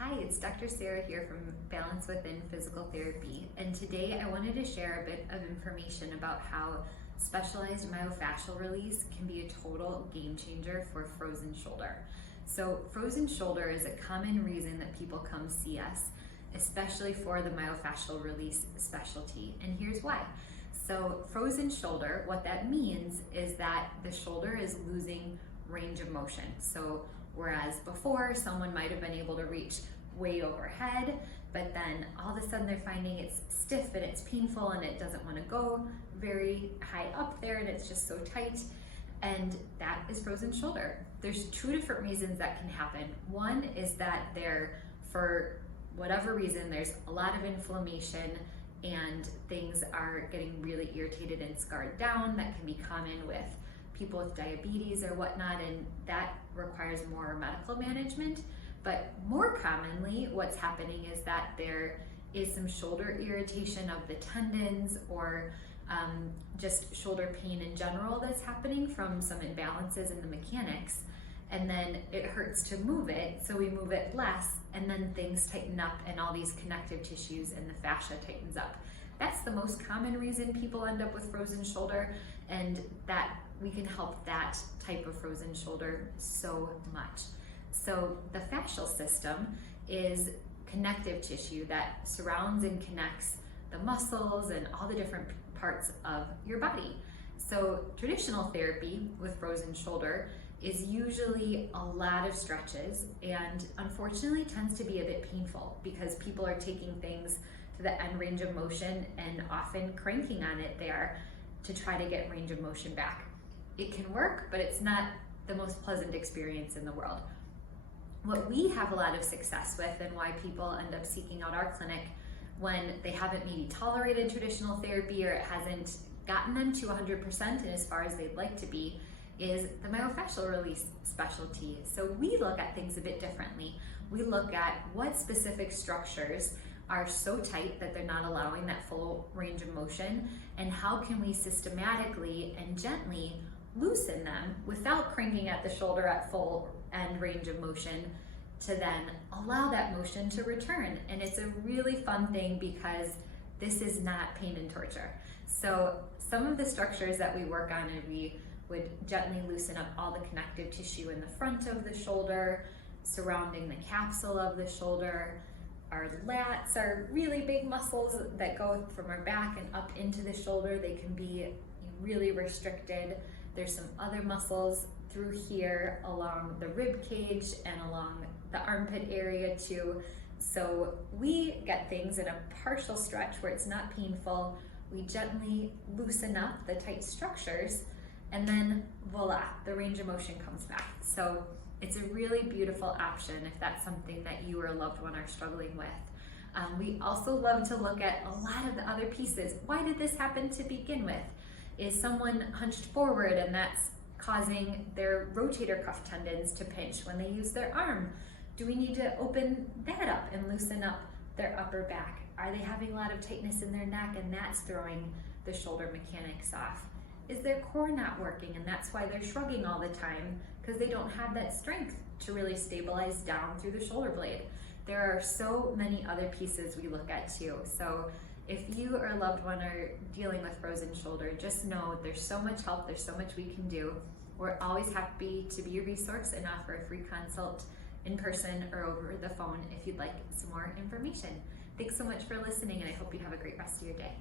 Hi, it's Dr. Sarah here from Balance Within Physical Therapy, and today I wanted to share a bit of information about how specialized myofascial release can be a total game changer for frozen shoulder. So frozen shoulder is a common reason that people come see us, especially for the myofascial release specialty, and here's why. So frozen shoulder, what that means is that the shoulder is losing range of motion. So whereas before someone might have been able to reach way overhead, but then all of a sudden they're finding it's stiff and it's painful and it doesn't want to go very high up there and it's just so tight, and that is frozen shoulder. There's two different reasons that can happen. One is that for whatever reason, there's a lot of inflammation and things are getting really irritated and scarred down. That can be common with people with diabetes or whatnot, and that requires more medical management. But more commonly, what's happening is that there is some shoulder irritation of the tendons or just shoulder pain in general that's happening from some imbalances in the mechanics. And then it hurts to move it, so we move it less, and then things tighten up and all these connective tissues and the fascia tightens up. That's the most common reason people end up with frozen shoulder, and that we can help that type of frozen shoulder so much. So the fascial system is connective tissue that surrounds and connects the muscles and all the different parts of your body. So traditional therapy with frozen shoulder is usually a lot of stretches and unfortunately tends to be a bit painful because people are taking things to the end range of motion and often cranking on it there to try to get range of motion back. It can work, but it's not the most pleasant experience in the world. What we have a lot of success with and why people end up seeking out our clinic when they haven't maybe tolerated traditional therapy or it hasn't gotten them to 100% and as far as they'd like to be, is the myofascial release specialty. So we look at things a bit differently. We look at what specific structures are so tight that they're not allowing that full range of motion, and how can we systematically and gently loosen them without cranking at the shoulder at full end range of motion to then allow that motion to return. And it's a really fun thing because this is not pain and torture. So some of the structures that we work on, and we would gently loosen up all the connective tissue in the front of the shoulder, surrounding the capsule of the shoulder. Our lats are really big muscles that go from our back and up into the shoulder. They can be really restricted. There's some other muscles through here along the rib cage and along the armpit area too. So we get things in a partial stretch where it's not painful. We gently loosen up the tight structures, and then voila, the range of motion comes back. So it's a really beautiful option if that's something that you or a loved one are struggling with. We also love to look at a lot of the other pieces. Why did this happen to begin with? Is someone hunched forward and that's causing their rotator cuff tendons to pinch when they use their arm? Do we need to open that up and loosen up their upper back? Are they having a lot of tightness in their neck and that's throwing the shoulder mechanics off? Is their core not working and that's why they're shrugging all the time because they don't have that strength to really stabilize down through the shoulder blade? There are so many other pieces we look at too. So if you or a loved one are dealing with frozen shoulder, just know there's so much help, there's so much we can do. We're always happy to be a resource and offer a free consult in person or over the phone if you'd like some more information. Thanks so much for listening, and I hope you have a great rest of your day.